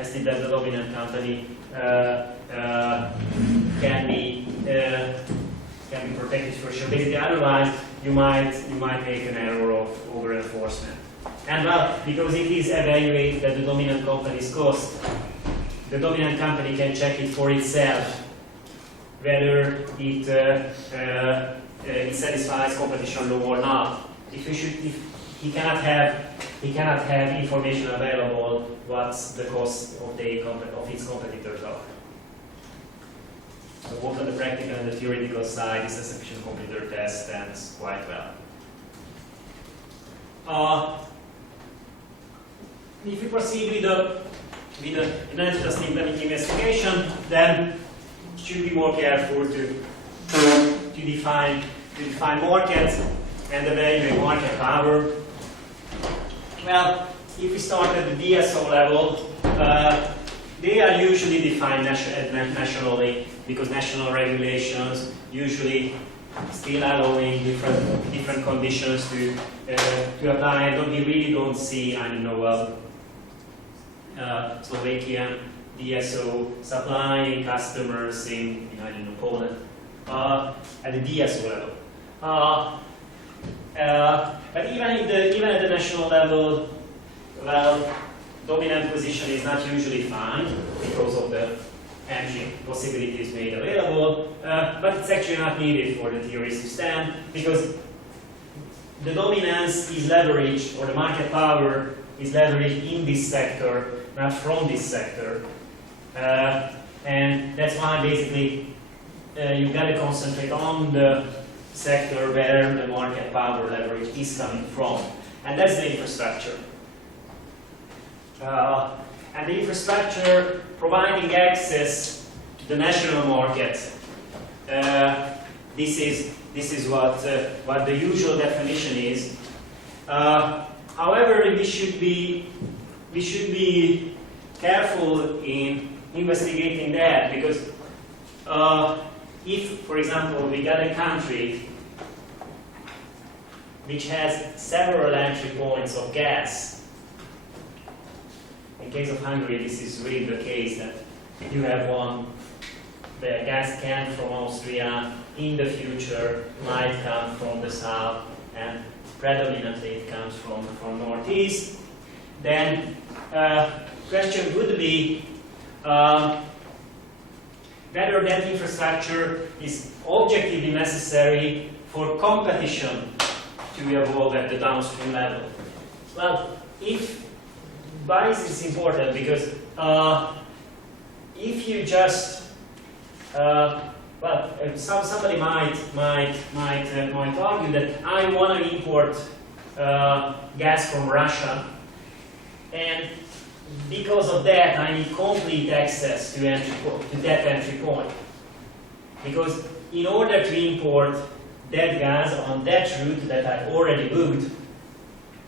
estimate that the dominant company can be protected for sure. Basically, otherwise you might make an error of over enforcement. And well, because it is evaluated at the dominant company's cost, the dominant company can check it for itself whether it satisfies competition law or not. If he cannot have information available what's the cost of its competitors are. So both on the practical and the theoretical side, this sufficient competitor test stands quite well. If we proceed with the antitrust implementing investigation, then you should be more careful to define markets and evaluate market power. Well, if we start at the DSO level, they are usually defined nationally because national regulations usually still allowing different conditions to apply. We really don't see, Slovakian DSO supplying customers in Poland at the DSO level. But even at the national level, well, dominant position is not usually found because of the entry possibilities made available, but it's actually not needed for the theories to stand because the dominance is leveraged, or the market power is leveraged in this sector, not from this sector. And that's why basically you've got to concentrate on the sector where the market power leverage is coming from. And that's the infrastructure. And the infrastructure providing access to the national market. This is what the usual definition is. However, we should be careful in investigating that because if, for example, we got a country which has several entry points of gas. In case of Hungary, this is really the case that you have the gas can from Austria in the future might come from the south and predominantly it comes from northeast. Then question would be whether that infrastructure is objectively necessary for competition to evolve at the downstream level. Well, why is this important? Because if you just somebody might argue that I want to import gas from Russia, and because of that I need complete access to that entry point. Because in order to import that gas on that route that I already booked,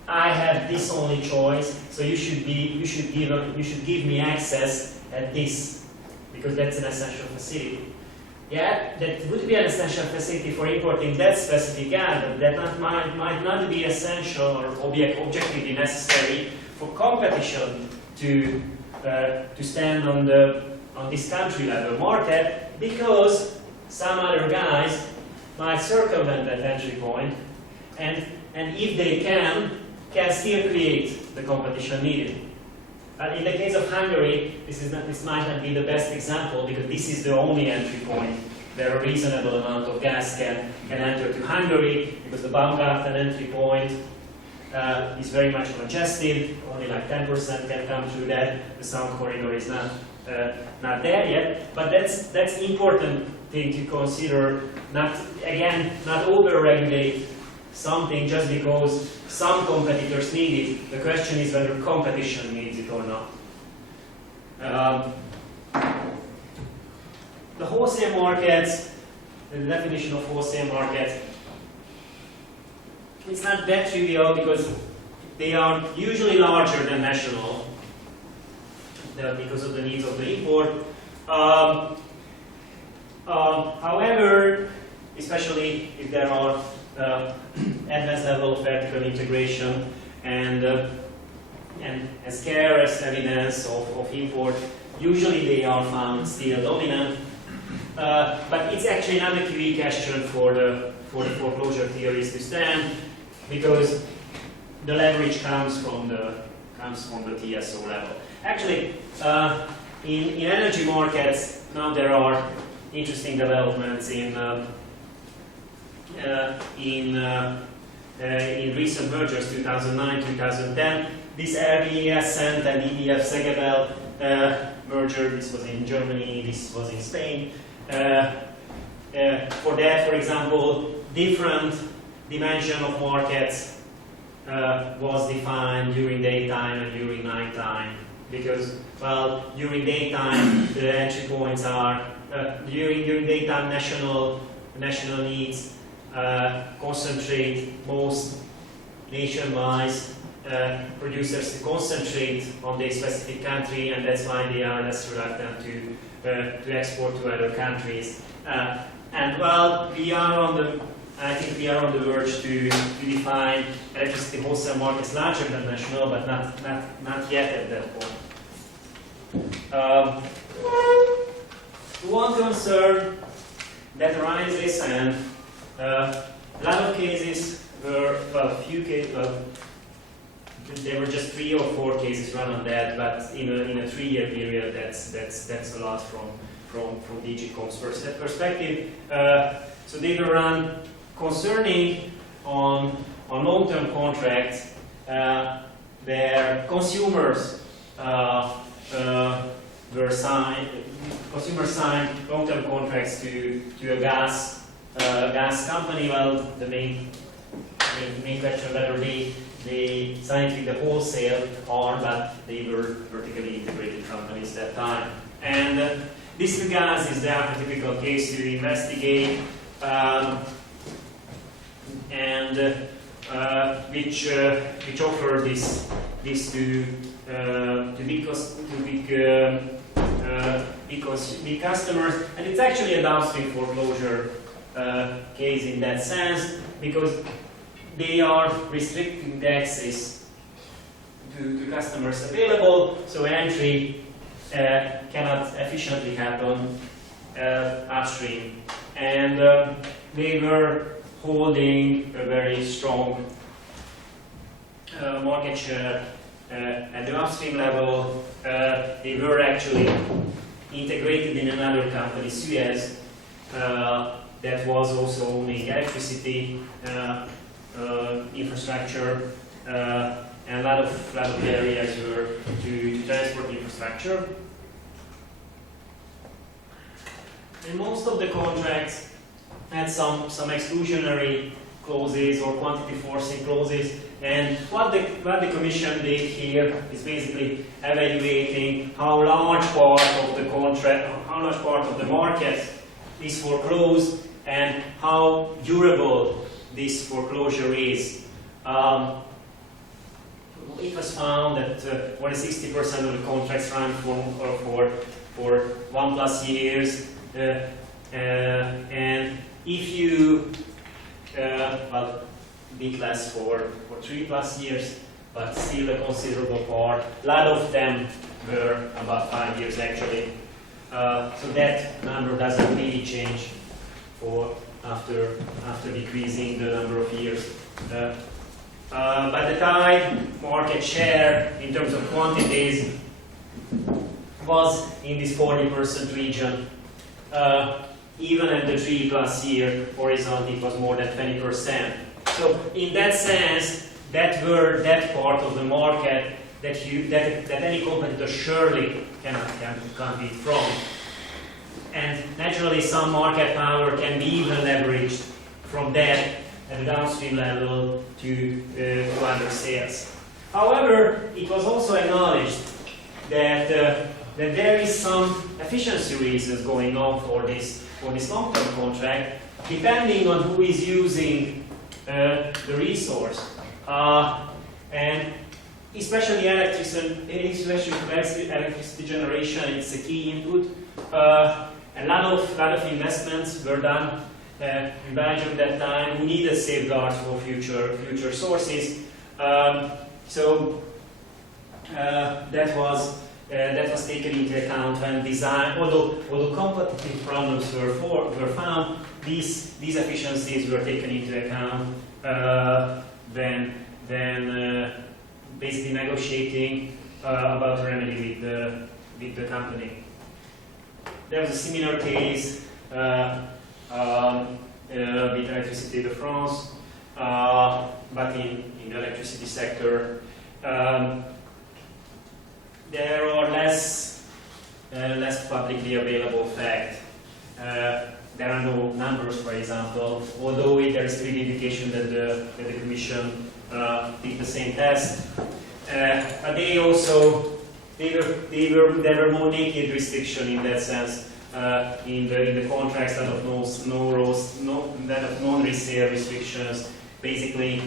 I have this only choice. So you should give me access at this, because that's an essential facility. Yeah, that would be an essential facility for importing that specific gas, but that might not be essential or objectively necessary for competition to stand on this country level market, because some other guys might circumvent that entry point, and if they can still create the competition needed. In the case of Hungary, this might not be the best example, because this is the only entry point where a reasonable amount of gas can enter to Hungary, because the Baumgarten entry point is very much congested. Only like 10% can come through that. The Sound corridor is not there yet. But that's important thing to consider. Not over-regulate something just because some competitors need it. The question is whether competition needs it or not. The wholesale markets, the definition of wholesale market, it's not that trivial because they are usually larger than national because of the needs of the import. However, especially if there are advanced level of vertical integration and and scarce evidence of import. Usually they are found still dominant, but it's actually not a key question for the foreclosure theories to stand, because the leverage comes from the TSO level. Actually, in energy markets now there are interesting developments in recent mergers, 2009, 2010. This RBE Ascent and EDF Segebel merger, this was in Germany, this was in Spain. For that, for example, different dimension of markets was defined during daytime and during nighttime, because, well, during daytime the entry points are during daytime national needs concentrate most nationwide producers to concentrate on their specific country, and that's why they are less reluctant to export to other countries. And well, I think we are on the verge to define electricity wholesale markets larger than national, but not yet at that point. One concern that arises, and a lot of cases were, well, there were just 3 or 4 cases run on that, but in a 3-year period, that's a lot from DG.Com's perspective. So they were run concerning on long-term contracts where consumers signed long-term contracts to a gas company. Well, the main question whether they signed with the wholesale arm, but they were vertically integrated companies at that time. And this gas is the archetypical case to investigate, and which offer this to big customers, and it's actually a downstream foreclosure case in that sense, because they are restricting the access to customers available, so entry cannot efficiently happen upstream. And they were holding a very strong market share at the upstream level. They were actually integrated in another company, Suez, that was also owning electricity infrastructure, and a lot of areas were to transport infrastructure. And most of the contracts had some exclusionary clauses or quantity forcing clauses. And what the Commission did here is basically evaluating how large part of the contract, how large part of the market is foreclosed, and how durable this foreclosure is. It was found that more than 60% of the contracts run for 1+ years, and if you well, a bit less for 3+ years, but still a considerable part. A lot of them were about 5 years actually. So that number doesn't really change after decreasing the number of years. By the time market share in terms of quantities was in this 40% region. Even at the 3+ year horizon, it was more than 20%. So in that sense, that part of the market that any competitor surely cannot compete from. And naturally, some market power can be even leveraged from that at the downstream level to other sales. However, it was also acknowledged that there is some efficiency reasons going on for this long-term contract, depending on who is using the resource, and especially electricity generation. It's a key input. A lot of investments were done in Belgium at that time, who needed safeguards for future sources. So that was taken into account when design. Although competitive problems were found, these efficiencies were taken into account when basically negotiating about a remedy with the company. There was a similar case with Electricité de France, but in the electricity sector. There are less publicly available facts. There are no numbers, for example, although there is clear indication that the Commission did the same test. But there were more naked restriction in that sense in the contracts that of non-resale restrictions, basically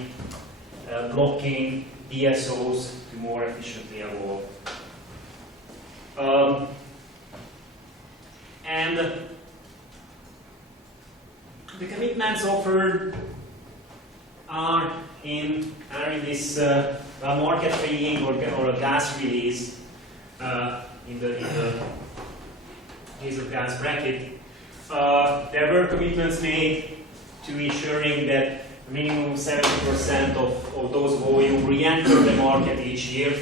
blocking DSOs to more efficiently evolve. And the commitments offered are in this market freeing or a gas release in the case of gas bracket. There were commitments made to ensuring that minimum 70% of those volume re-enter the market each year.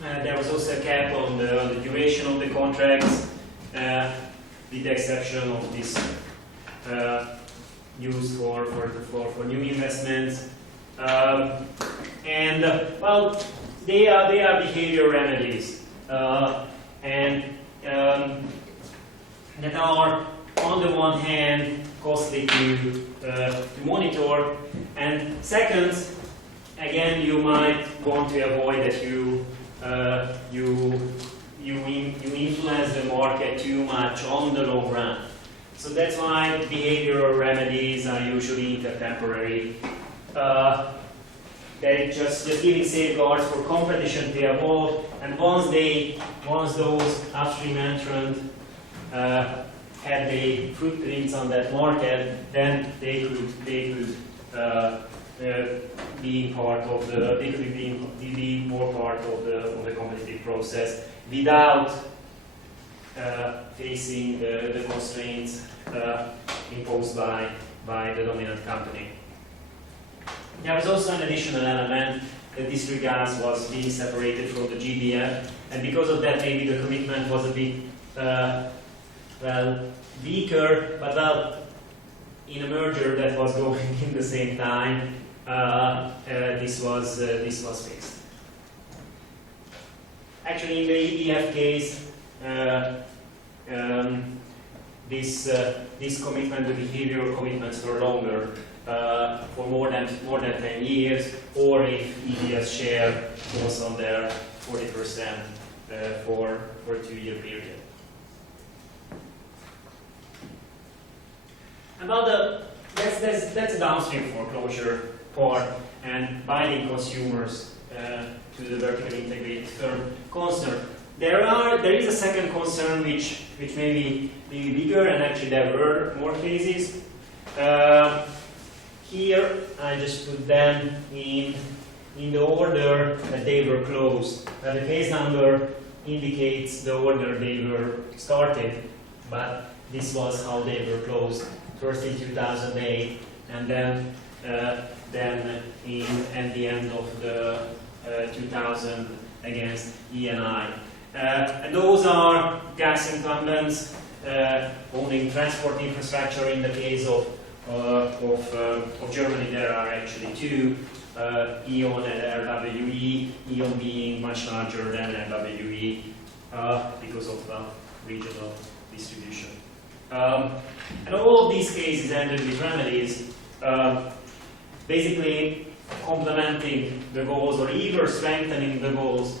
There was also a cap on the duration of the contracts, with the exception of this used for new investments. Well, they are behavior remedies, and that are on the one hand costly to monitor, and second, again, you might want to avoid that you influence the market too much on the long run. So that's why behavioral remedies are usually intertemporary. They're just giving safeguards for competition to evolve, and once those upstream entrants had the footprints on that market, then they could be part of be more part of the competitive process without facing the constraints imposed by the dominant company. There was also an additional element that this gas was being separated from the GBF, and because of that, maybe the commitment was a bit weaker, but in a merger that was going in the same time, this was fixed. Actually, in the EDF case, this commitment, the behavioral commitments, were longer, for more than 10 years, or if EDF's share was on their 40% for a 2-year period. About that's a downstream foreclosure part and binding consumers to the vertically integrated firm concern. There is a second concern which may be bigger, and actually there were more cases. Here I just put them in the order that they were closed. The case number indicates the order they were started, but this was how they were closed. First in 2008, and then at the end of the 2000 against ENI. And those are gas incumbents owning transport infrastructure. In the case of Germany, there are actually two, E.ON and RWE, E.ON being much larger than RWE because of the regional distribution. And all of these cases ended with remedies, basically complementing the goals or either strengthening the goals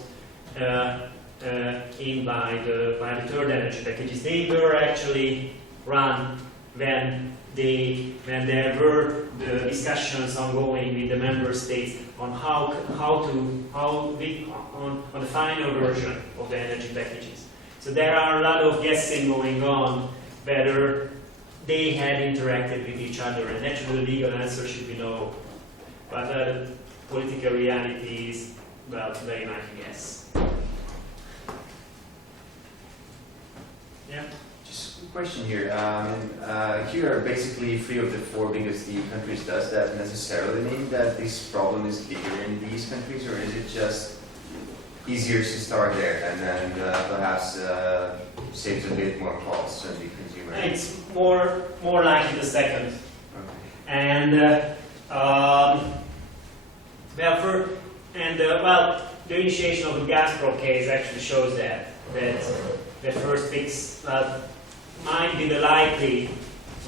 aimed by the third energy packages. They were actually run when there were the discussions ongoing with the member states on on the final version of the energy packages. So there are a lot of guessing going on whether they had interacted with each other, and actually the legal answer should be no. But the political reality is well, very likely yes. Yeah. Just a question here. Here are basically 3 of the 4 biggest EU countries. Does that necessarily mean that this problem is bigger in these countries, or is it just easier to start there and then perhaps saves a bit more costs on the consumer? It's more likely the second. Okay. And the initiation of the Gazprom case actually shows that the first fix might be the likely,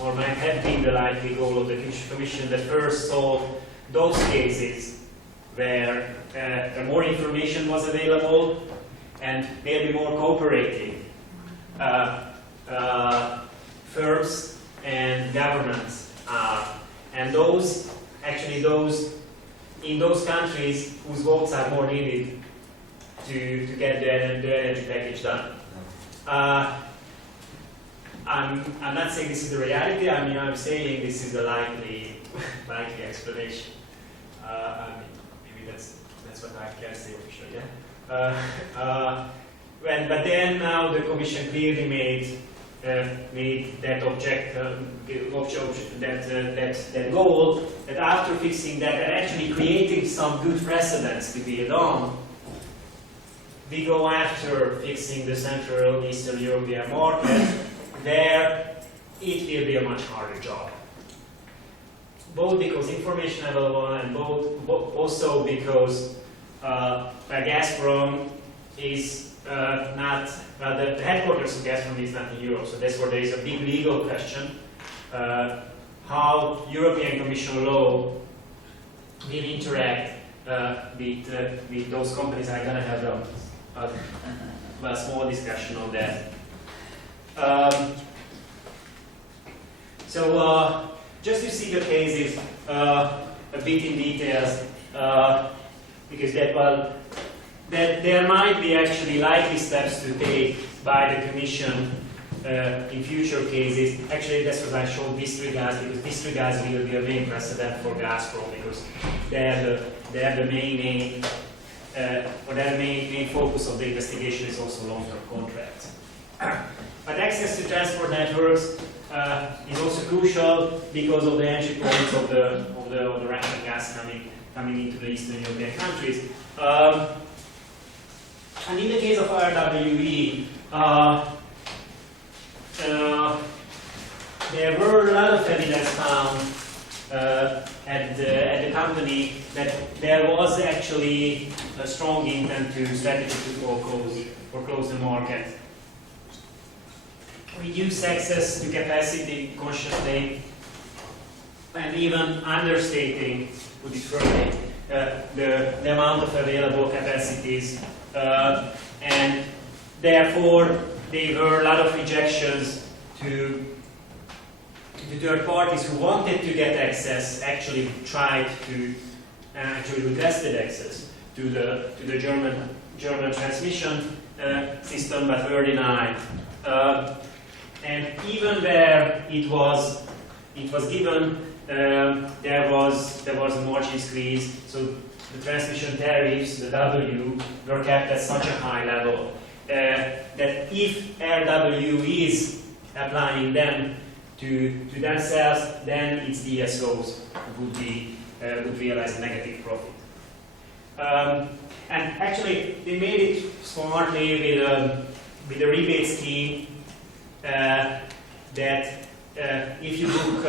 or might have been the likely goal of the Commission that first solve those cases where more information was available and maybe more cooperative firms and governments are. And those in those countries whose votes are more needed to get the energy package done. I'm not saying this is the reality. I mean, I'm saying this is the likely explanation. Maybe that's what I can say officially. Yeah. But then now the Commission clearly made that that goal, that after fixing that and actually creating some good precedents to build on, we go after fixing the Central Eastern European market, where it will be a much harder job. Both because information available and also because Gazprom is not, the headquarters of Gazprom is not in Europe, so that's where there is a big legal question how European Commission law will interact with those companies. I'm going to have a small discussion on that. Just to see the cases a bit in details, because that there might be actually likely steps to take by the Commission in future cases. Actually, that's what I showed disregards, because disregards will be a main precedent for Gazprom, because they're the main focus of the investigation is also long-term contracts. But access to transport networks is also crucial because of the entry points of the Russian gas coming into the Eastern European countries. And in the case of RWE, there were a lot of evidence found at the company that there was actually a strong intent to strategically foreclose the market. Reduce access to capacity consciously, and even understating, put it further, the amount of available capacities, and therefore there were a lot of rejections to third parties who wanted to get access, actually tried to requested access to the German transmission system, but were denied. And even where it was given, there was a margin squeeze. So the transmission tariffs, the W, were kept at such a high level that if RW is applying them to themselves, then its DSOs would realize a negative profit. And actually, they made it smartly with a rebate scheme that if you book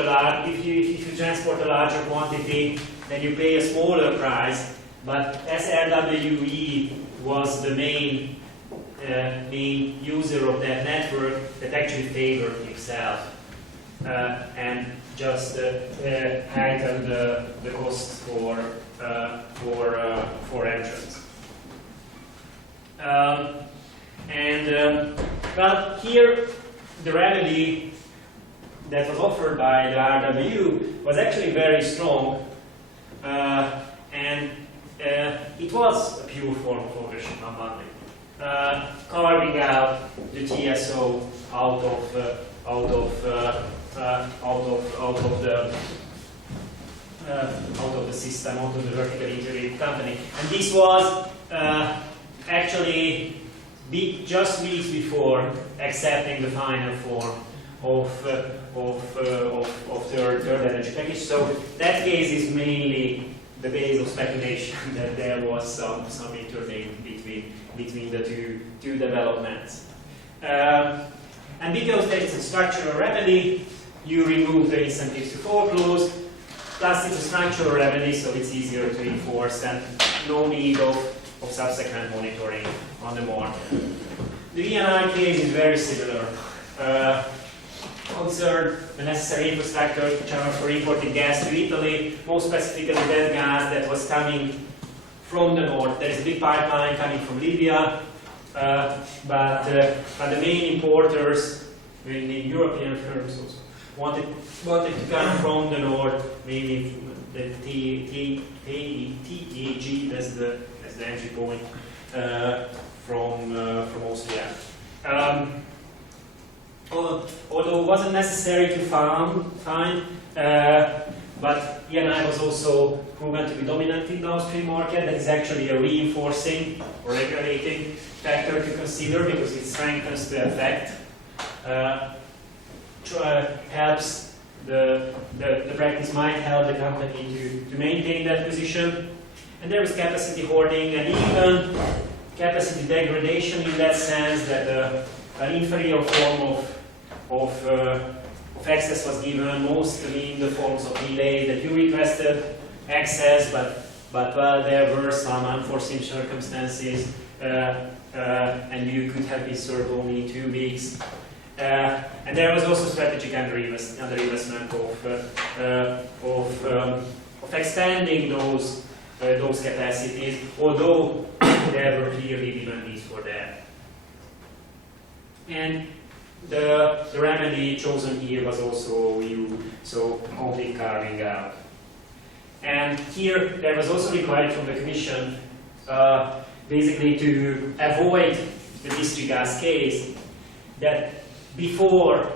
if you transport a larger quantity, then you pay a smaller price. But as RWE was the main user of that network, that actually favored himself and just heightened the cost for entrance. Well, here the remedy that was offered by the RW was actually very strong, and it was a pure form of ownership unbundling, carving out the TSO out of the system, out of the vertically integrated company, and this was actually, just weeks before accepting the final form of third energy package. So that case is mainly the base of speculation that there was some interlink between the two developments. And because there is a structural remedy, you remove the incentives to foreclose. Plus, it's a structural remedy, so it's easier to enforce and no need of subsequent monitoring on the market. The ENI case is very similar. Concerned the necessary infrastructure for importing gas to Italy, most specifically that gas that was coming from the north. There is a big pipeline coming from Libya, but the main importers, mainly European firms, also wanted to come from the north, mainly the TAG as the entry point from Austria. Although it wasn't necessary to find, but ENI was also proven to be dominant in the Austrian market. That is actually a reinforcing or regulating factor to consider because it strengthens the effect, helps the practice might help the company to maintain that position. And there was capacity hoarding and even capacity degradation in that sense that an inferior form of access was given, mostly in the forms of delay that you requested access, but well, there were some unforeseen circumstances, and you could have been served only in 2 weeks. And there was also strategic underinvestment of expanding those capacities, although there were clearly demand needs for that. And the remedy chosen here was also so complete carving out. And here there was also required from the Commission basically to avoid the district gas case that before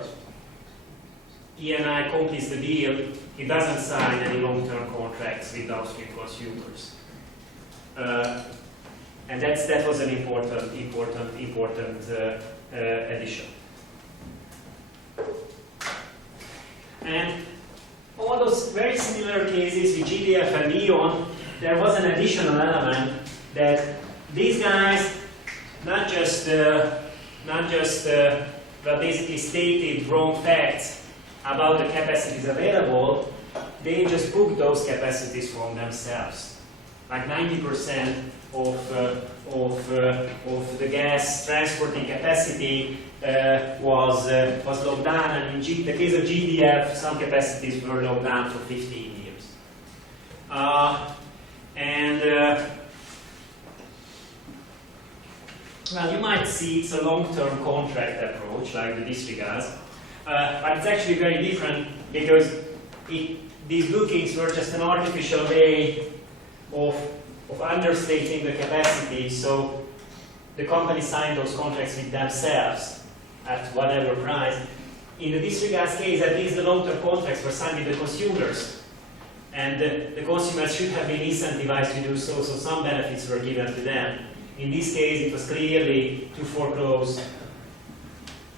ENI completes the deal, it doesn't sign any long-term contracts with downstream consumers. And that was an important addition. And all those very similar cases with GDF and E.ON, there was an additional element that these guys not just but basically stated wrong facts about the capacities available, they just booked those capacities from themselves. Like 90% of the gas transporting capacity was locked down, and in the case of GDF, some capacities were locked down for 15 years. Well, you might see it's a long-term contract approach, like the district gas, but it's actually very different because these bookings were just an artificial way of understating the capacity. So the company signed those contracts with themselves at whatever price. In the district gas case, at least the long-term contracts were signed with the consumers, and the consumers should have been incentivized to do so. So some benefits were given to them. In this case, it was clearly to foreclose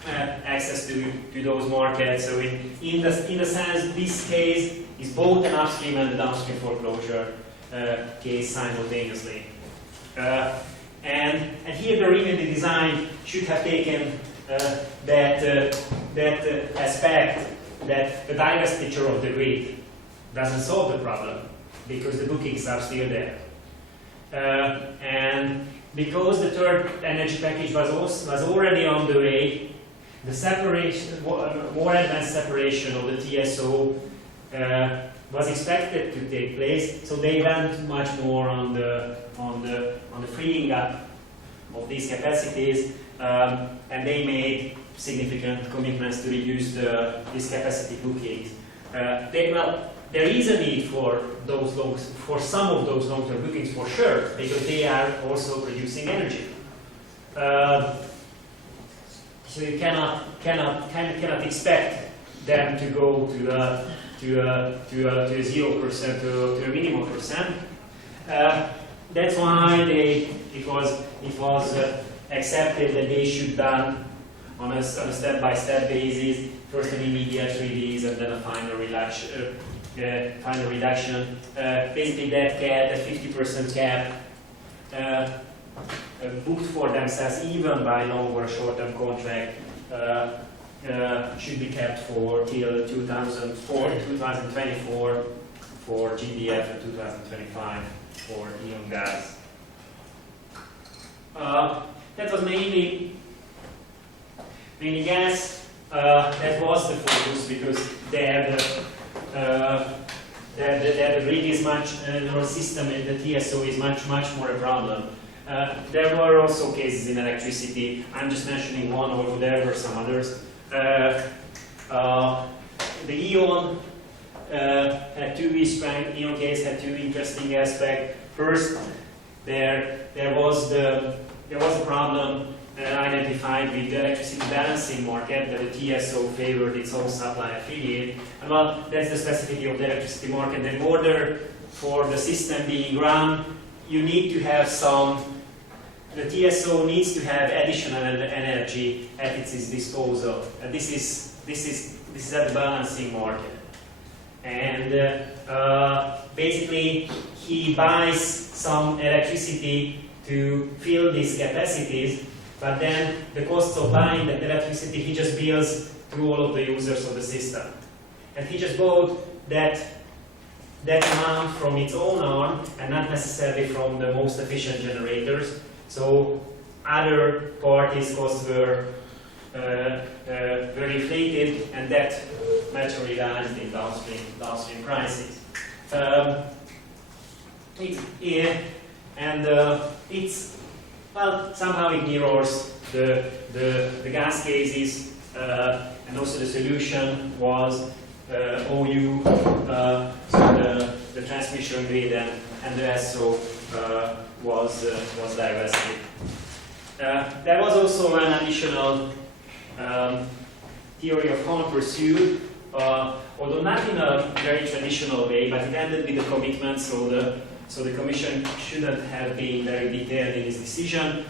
access to those markets. So in a sense, this case is both an upstream and a downstream foreclosure case simultaneously. And here the remedy design should have taken that aspect that the divestiture of the grid doesn't solve the problem because the bookings are still there. And because the third energy package was already on the way, the separation, more advanced separation of the TSO was expected to take place. So they went much more on the freeing up of these capacities, and they made significant commitments to reduce these capacity bookings. There is a need for some of those long-term bookings for sure, because they are also producing energy. So you cannot expect them to go to a 0% to a minimum percent. That's why they it was accepted that they should done on a step-by-step basis, first an immediate release and then a final reduction. Basically, that cap, the 50% cap, booked for themselves even by longer short-term contract, should be kept for till 2024 for GDF and 2025 for neon gas. That was mainly gas. That was the focus because there the grid is much, the system, the TSO is much more a problem. There were also cases in electricity. I'm just mentioning one, although there were some others. The EON had two strengths. EON case had two interesting aspects. First, there was a problem identified with the electricity balancing market that the TSO favored its own supply affiliate. And well, that's the specificity of the electricity market. In order for the system being run, you need to have the TSO needs to have additional energy at its disposal. And this is at the balancing market. And basically, he buys some electricity to fill these capacities, but then the cost of buying that electricity he just bills to all of the users of the system. And he just bought that amount from its own arm and not necessarily from the most efficient generators. So other parties' costs were inflated, and that materialized in downstream prices. Somehow it mirrors the gas cases, and also the solution was OU, so the transmission grid and the SO was divested. There was also an additional theory of harm pursued, although not in a very traditional way, but it ended with a commitment, so the Commission shouldn't have been very detailed in its decision.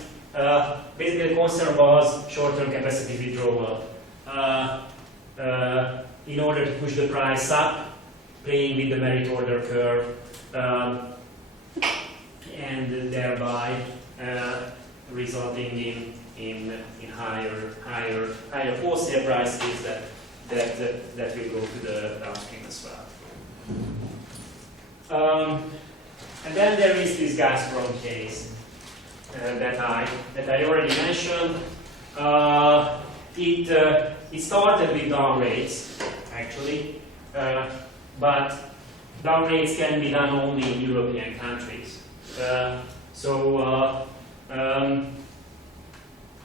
Basically, the concern was short-term capacity withdrawal. In order to push the price up, playing with the merit order curve, and thereby resulting in higher wholesale prices that will go to the downstream as well. And then there is this Gazprom case that I already mentioned. It started with down rates, actually, but down rates can be done only in European countries.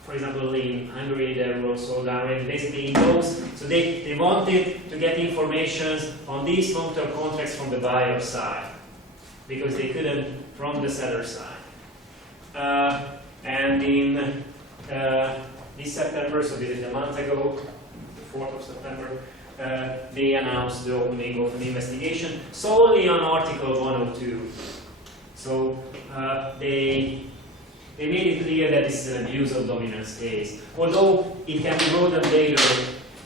For example, in Hungary, there were also down rates. Basically, in those, so they wanted to get information on these long-term contracts from the buyer side, because they couldn't from the seller side. And in this September, so this is a month ago, the 4th of September, they announced the opening of an investigation solely on Article 102. So they made it clear that this is an abuse of dominance case, although it can be broadened later.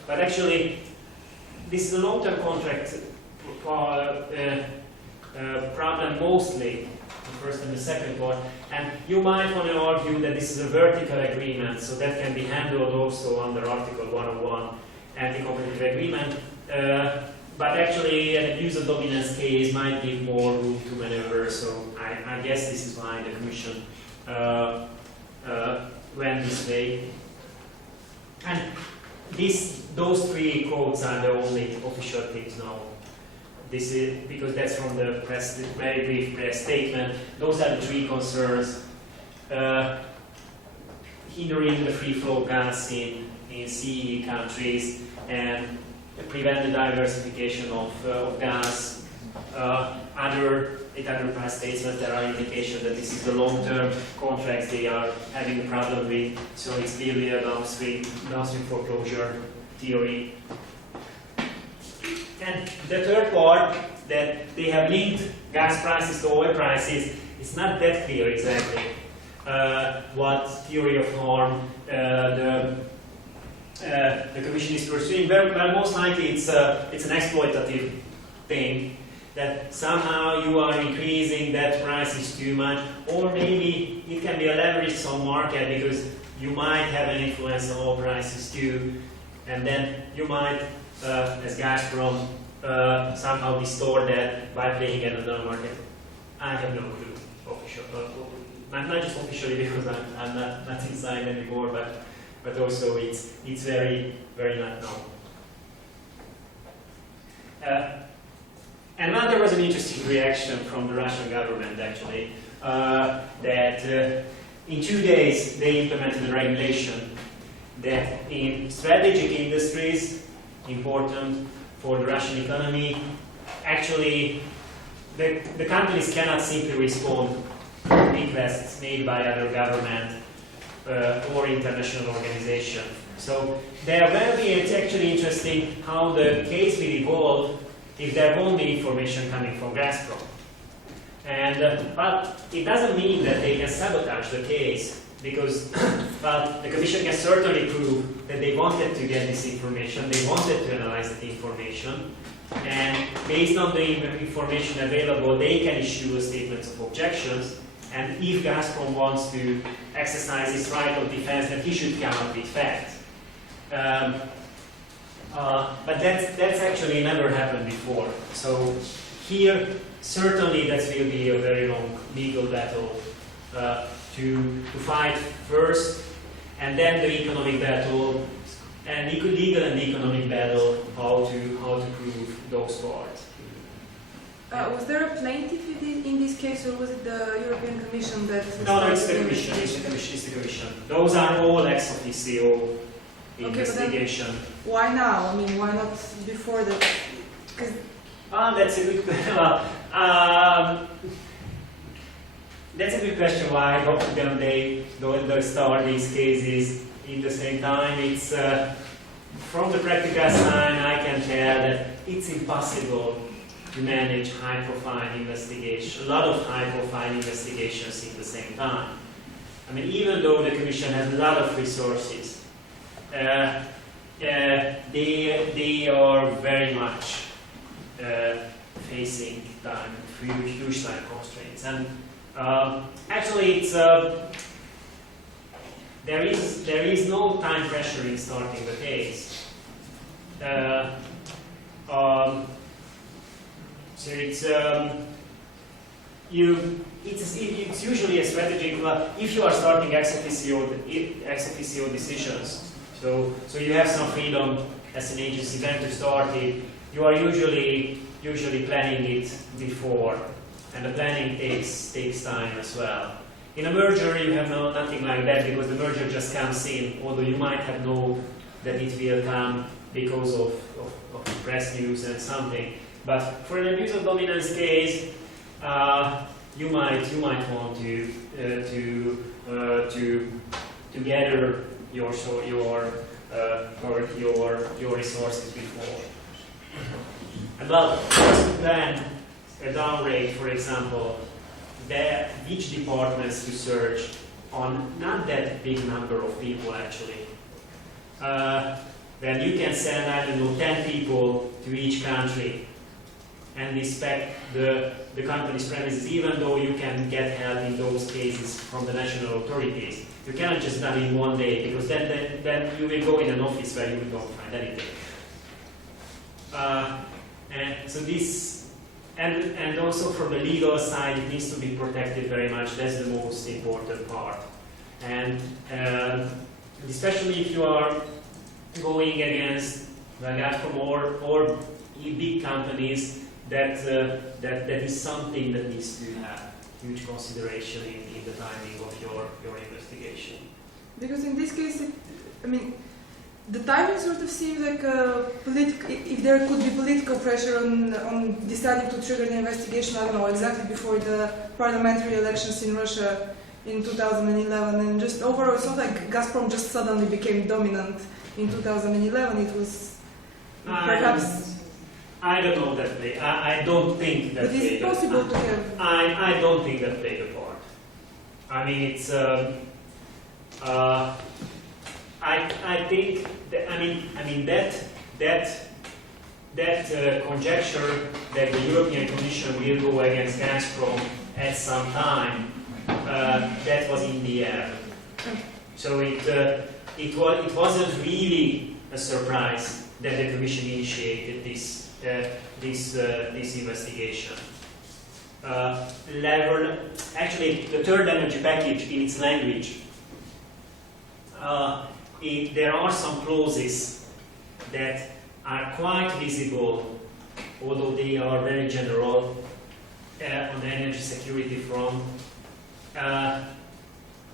But actually, this is a long-term contract problem mostly, the first and the second part. And you might want to argue that this is a vertical agreement, so that can be handled also under Article 101 anti-competitive agreement. But actually, an abuse of dominance case might give more room to maneuver. So I guess this is why the Commission went this way. And those three quotes are the only official things now. This is because that's from the press, the very brief press statement. Those are the three concerns: hindering the free flow of gas in CE countries and prevent the diversification of gas. Other press statements, there are indications that this is the long-term contracts they are having a problem with. So it's clearly a downstream foreclosure theory. And the third part, that they have linked gas prices to oil prices, it's not that clear exactly. what theory of harm the Commission is pursuing. Well, most likely it's an exploitative thing, that somehow you are increasing that prices too much, or maybe it can be a leverage on market because you might have an influence on all prices too, and then you might, as Gazprom, somehow distort that by playing at another market. I have no clue, official, not just officially because I'm not inside anymore, but also it's very, very not known. And then there was an interesting reaction from the Russian government, actually, that in 2 days they implemented a regulation that in strategic industries important for the Russian economy, actually the companies cannot simply respond to requests made by other government or international organization. So there will be, it's actually interesting how the case will evolve if there won't be information coming from Gazprom. And, but it doesn't mean that they can sabotage the case, because well, the Commission can certainly prove that they wanted to get this information, they wanted to analyze that information, and based on the information available, they can issue a statement of objections, and if Gazprom wants to exercise his right of defense, then he should come up with facts. But that's actually never happened before. So here, certainly that will be a very long legal battle to fight first, and then the economic battle, and legal and economic battle, how to prove those parts. Was there a plaintiff in this case, or was it the European Commission that... No, it's the Commission, it's the Commission. Those are all ex officio investigation. Okay, why now? I mean, why not before that? That's a good question. That's a good question. Why both of them they don't start these cases in the same time? It's from the practical side, I can tell that it's impossible to manage high-profile investigation, a lot of high-profile investigations in the same time. I mean, even though the Commission has a lot of resources, they are very much facing huge time constraints. And actually, it's there is no time pressure in starting the case. So it's usually a strategic. If you are starting ex officio decisions, so you have some freedom as an agency when to start it. You are usually planning it before, and the planning takes time as well. In a merger, you have nothing like that because the merger just comes in. Although you might have known that it will come because of press news and something. But for an abuse of dominance case, you might want to gather your resources before. About plan a down rate, for example, which departments to search on not that big number of people actually. Then you can send, I don't know, 10 people to each country and inspect the company's premises, even though you can get help in those cases from the national authorities. You cannot just do it in one day, because then you will go in an office where you don't find anything. And so this, and also from the legal side, it needs to be protected very much. That's the most important part. And especially if you are going against Gazprom or big companies, that is something that needs to have huge consideration in the timing of your investigation. Because in this case, the timing sort of seems like if there could be political pressure on deciding to trigger the investigation, I don't know, exactly before the parliamentary elections in Russia in 2011, and just overall, it's not like Gazprom just suddenly became dominant in 2011. It was perhaps... I don't know that play. I don't think that played a part. But is it possible to have... I don't think that played a part. I mean, it's. I think. That, I mean that conjecture that the European Commission will go against Gazprom at some time, that was in the air. So it wasn't really a surprise that the Commission initiated this investigation. Actually, the third energy package in its language, there are some clauses that are quite visible, although they are very general on the energy security front.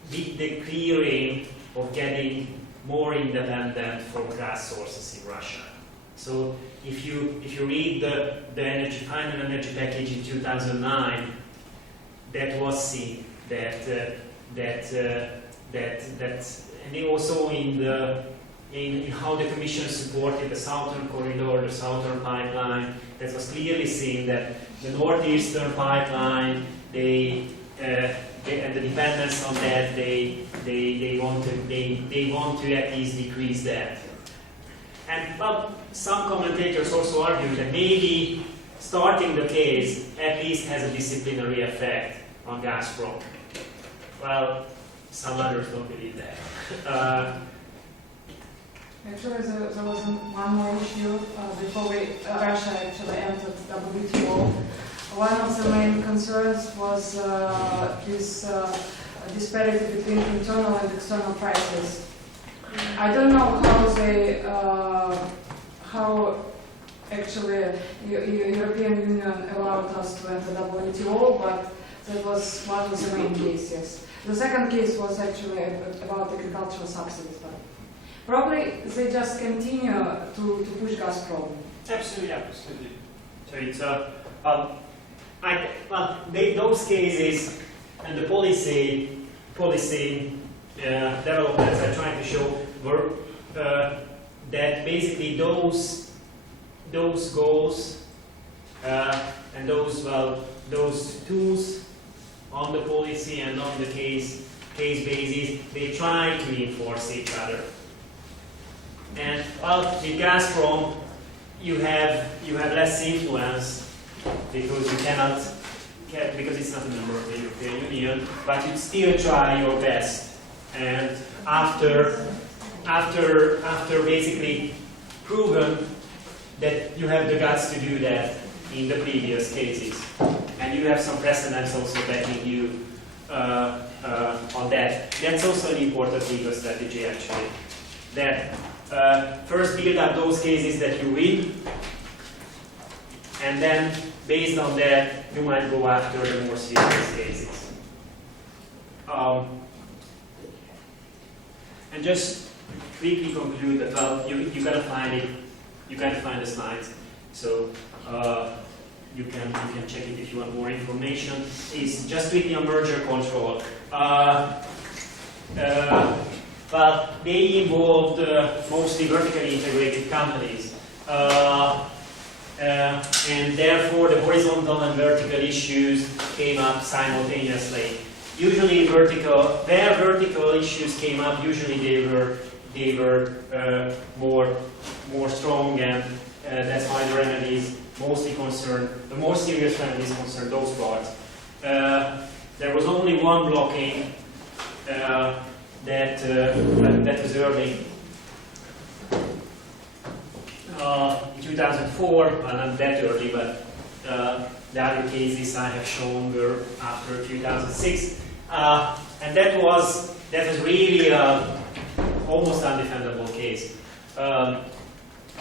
The clearing of getting more independent from gas sources in Russia. So if you read the final energy package in 2009, that was seen and also in how the Commission supported the Southern Corridor, the Southern Pipeline, that was clearly seen that the Northeastern Pipeline, and the dependence on that, they want to at least decrease that. And well, some commentators also argue that maybe starting the case at least has a disciplinary effect on Gazprom. Well, some others don't believe that. Actually, there was one more issue before Russia actually entered WTO. One of the main concerns was this disparity between internal and external prices. I don't know how actually European Union allowed us to enter WTO, but that was one of the main cases. The second case was actually about agricultural subsidies. But probably they just continue to push Gazprom. Absolutely. So it's those cases and the policy developments I tried to show were that basically those goals and those tools on the policy and on the case basis, they try to enforce each other. And with Gazprom, you have less influence because because it's not a member of the European Union, but you still try your best. And after basically proven that you have the guts to do that in the previous cases, and you have some precedents also backing you on that. That's also an important legal strategy, actually. That first build up those cases that you win, and then based on that, you might go after the more serious cases. And just quickly conclude that you gotta find it. You gotta find the slides. So you can check it if you want more information. It's just quickly on merger control. But they involved mostly vertically integrated companies. And therefore the horizontal and vertical issues came up simultaneously. Usually where vertical issues came up, usually they were more strong, and that's why the remedies mostly concern, the more serious remedies concern those parts. There was only one blocking that was early. In 2004, well, not that early, but the other cases I have shown were after 2006, and that was really almost undefendable case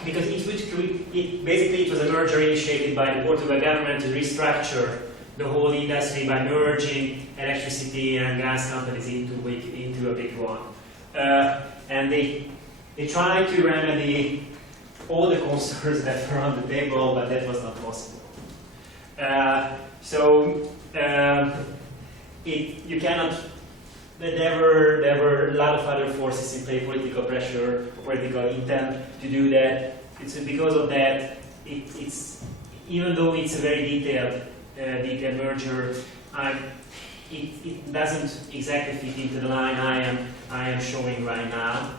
because it was a merger initiated by the Portugal government to restructure the whole industry by merging electricity and gas companies into a big one, and they tried to remedy all the concerns that were on the table, but that was not possible. You cannot. There were a lot of other forces in play, political pressure, political intent to do that. It's because of that. It's even though it's a very detailed merger, it doesn't exactly fit into the line I am showing right now.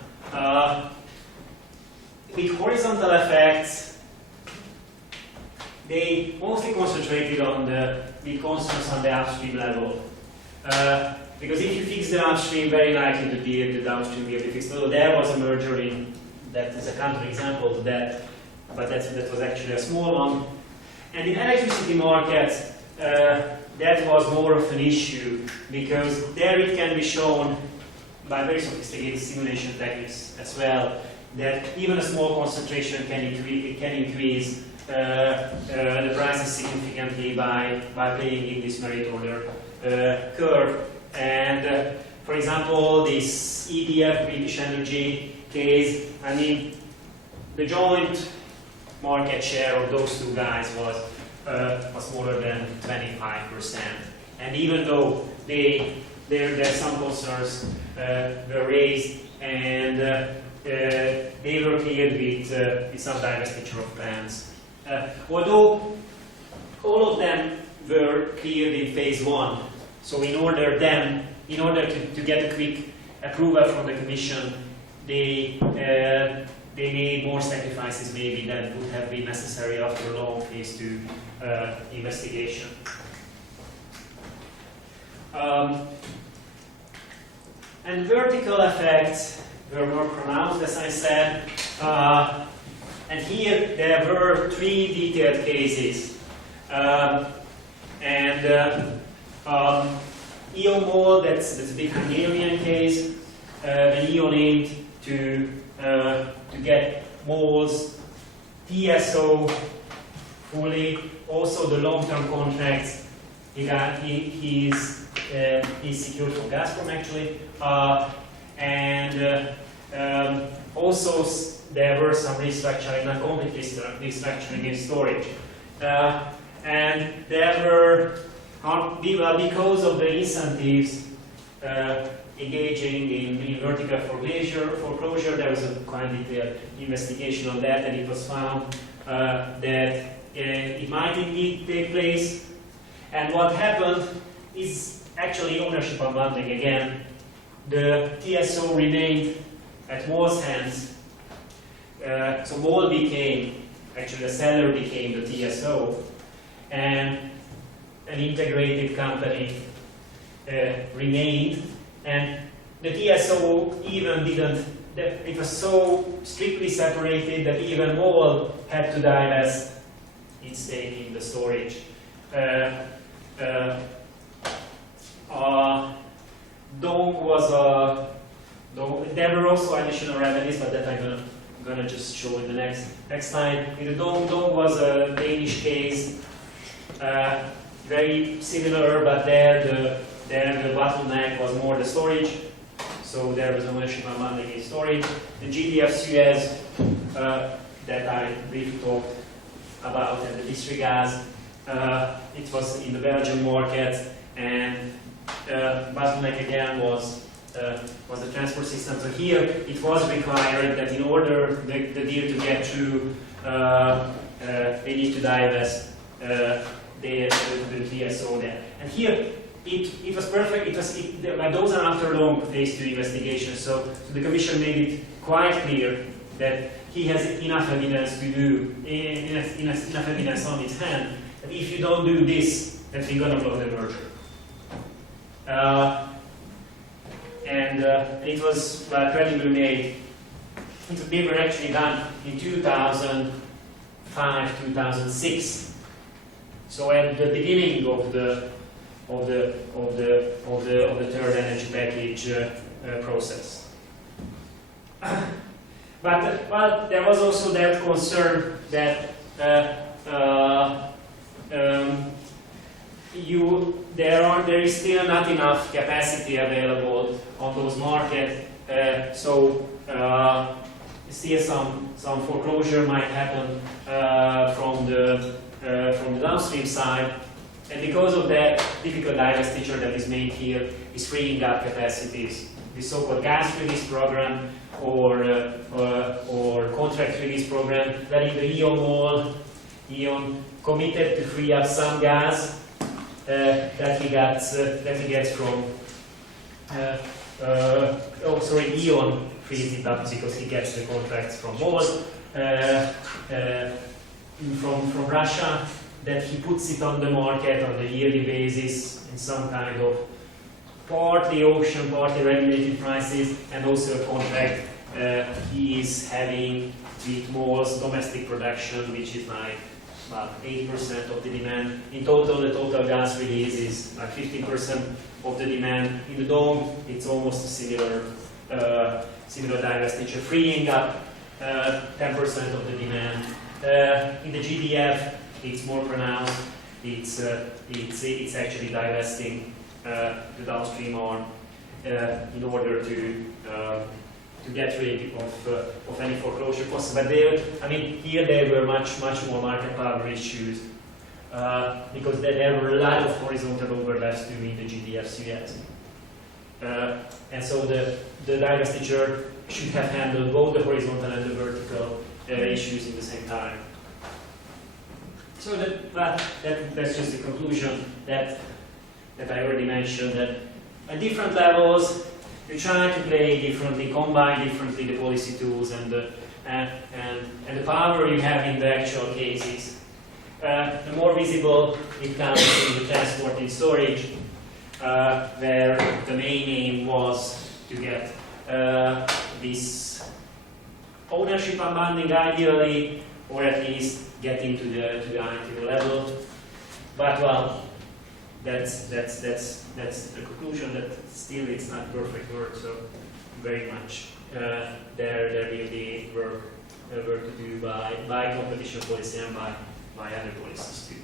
With horizontal effects, they mostly concentrated on the concerns on the upstream level. Because if you fix the upstream, very likely the downstream will be fixed. Although there was a merger that is a counterexample to that, but that was actually a small one. And in electricity markets, that was more of an issue, because there it can be shown by very sophisticated simulation techniques as well, that even a small concentration can increase the prices significantly by playing in this merit order curve. And for example, this EDF, British Energy case, I mean, the joint market share of those two guys was smaller than 25%. And even though there some concerns were raised, and they were cleared with some divestiture of plans. Although all of them were cleared in phase 1, so in order to get a quick approval from the Commission, they made more sacrifices maybe than would have been necessary after a long phase 2 investigation. And vertical effects were more pronounced, as I said. And here there were 3 detailed cases. EOMOL, that's a big Hungarian case. When EO aimed to get moles, TSO fully, also the long-term contracts he's secured from Gazprom actually, also there were some restructuring, not complete restructuring in storage, and there were, because of the incentives engaging in vertical foreclosure, there was a quite detailed investigation on that, and it was found that it might indeed take place. And what happened is actually ownership unbundling again. The TSO remained at MOL's hands, so MOL became, actually the seller became the TSO, and an integrated company remained, and the TSO even didn't, it was so strictly separated that even MOL had to divest its stake in the storage. There were also additional remedies, but that I'm gonna just show in the next slide. The Dong was a Danish case, very similar, but there the bottleneck was more the storage, so there was ownership unbundling in storage. The GDF Suez that I briefly talked about, and the disregard, it was in the Belgian market, and bottleneck again was the transport system. So here it was required that in order the deal to get through, they need to divest the TSO there. And here it was perfect. Those are after long phase 2 investigations. So the Commission made it quite clear that he has enough evidence to do, enough evidence on its hand, that if you don't do this, that we're going to block the merger. It was credibly made. They were actually done in 2005, 2006. So at the beginning of the third energy package process. But there was also that concern that there is still not enough capacity available on those markets, so still some foreclosure might happen from the downstream side, and because of that, difficult divestiture that is made here is freeing up capacities. The so-called gas release program or contract release program, where in the EON committed to free up some gas that he gets from Ion frees it up because he gets the contracts from MOL, from Russia, that he puts it on the market on a yearly basis in some kind of partly auction, partly regulated prices, and also a contract he is having with MOL's domestic production, which is like about 8% of the demand. In total, the total gas release is like 15% of the demand. In the Dome, it's almost a similar divestiture, freeing up 10% of the demand. In the GDF, it's more pronounced. It's actually divesting the downstream arm in order to get rid of any foreclosure costs. But here there were much more market power issues because there were a lot of horizontal overlaps during the GDF Suez. And so the divestiture should have handled both the horizontal and the vertical issues in the same time. So that's just the conclusion that I already mentioned, that at different levels you try to play differently, combine differently the policy tools and the power you have in the actual cases. The more visible it comes in the transport and storage, where the main aim was to get this ownership unbundling ideally, or at least get into the ITO level. But well, that's the conclusion, that still it's not perfect work. So very much there will be work to do by competition policy and by other policies too.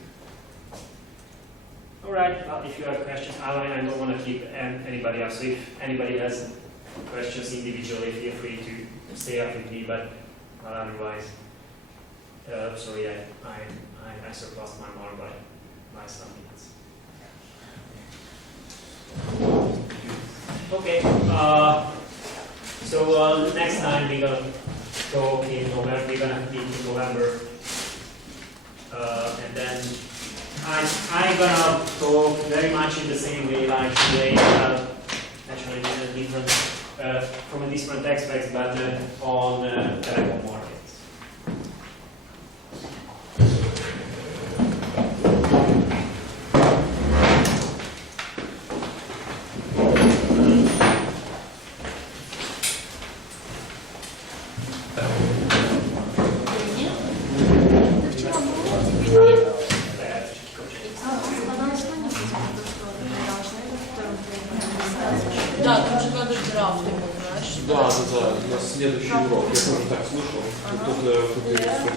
All right. Well, if you have questions, I don't want to keep anybody else. So if anybody has questions individually, feel free to stay up with me. But otherwise, sorry, I surpassed my mark by some minutes. Okay. So next time we're gonna talk in November. We're gonna meet in November, and then I'm gonna talk very much in the same way like today, actually different from a different aspects, but on telecom markets. Да, ты уже надо драфты, знаешь. Да, на следующий урок. Я тоже так слышал. Тут